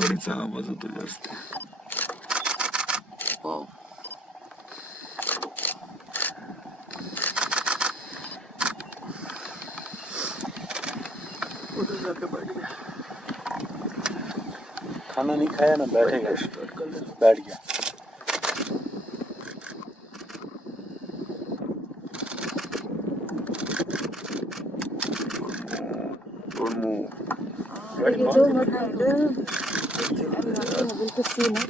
गाडीचा आवाज होतो जास्त. वाव. कुठे जाते गाडी? खाना नहीं खाया ना, बैठेगा. स्टार्ट कर ले. बैठ गया. Don't move. ये जो बिल्कुल सीन है.